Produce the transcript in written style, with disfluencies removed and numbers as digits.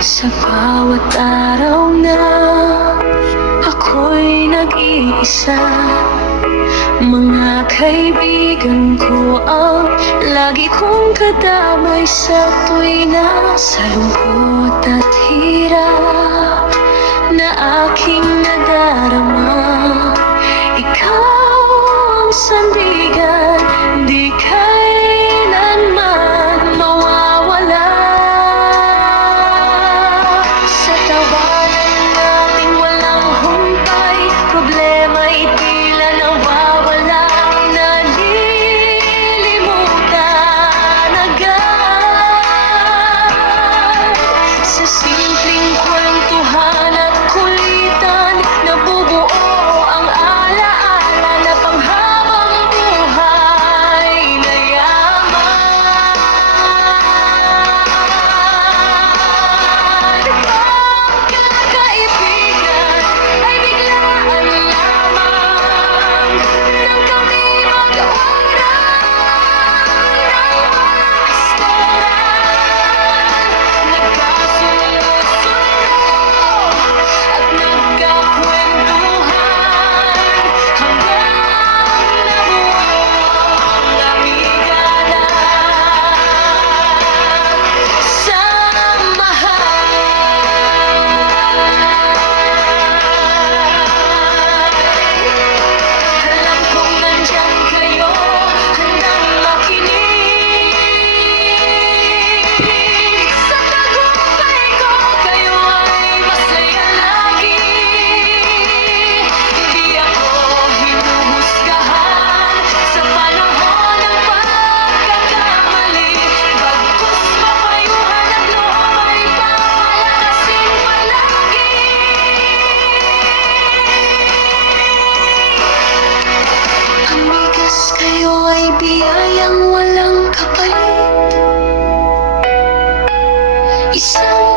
Sa bawat araw na ako'y nag-iisa, mga kaibigan ko ang lagi kong kadamay sa tuwina, sa lungkot at hirap na aking nadarama. Ikaw ang sandigan, di kailanman mawawala. Sa tawanan nating walang humpay, problema'y tila nawawala, nalilimutan agad. Sa simpleng kwentuhan at kulitan, nabubuo ang alaala na panghabang buhay na yaman. Pagkakaibigan ay biglaan lamang nang kami mag-oras ng pastoral. Nagkasunod-sunod at nagkakwentuhan hanggang nabuo ang amiganan. Alam kong nandyan kayo, handang makinig. Sa tagumpay ko, kayo ay masaya lagi. Hindi ako hinuhusgahan sa panahon ng pagkakamali. Bagkus papayuhan at loob ay papalakasin palagi. Amigas, kayo ay biyayang walang kapalit. Isang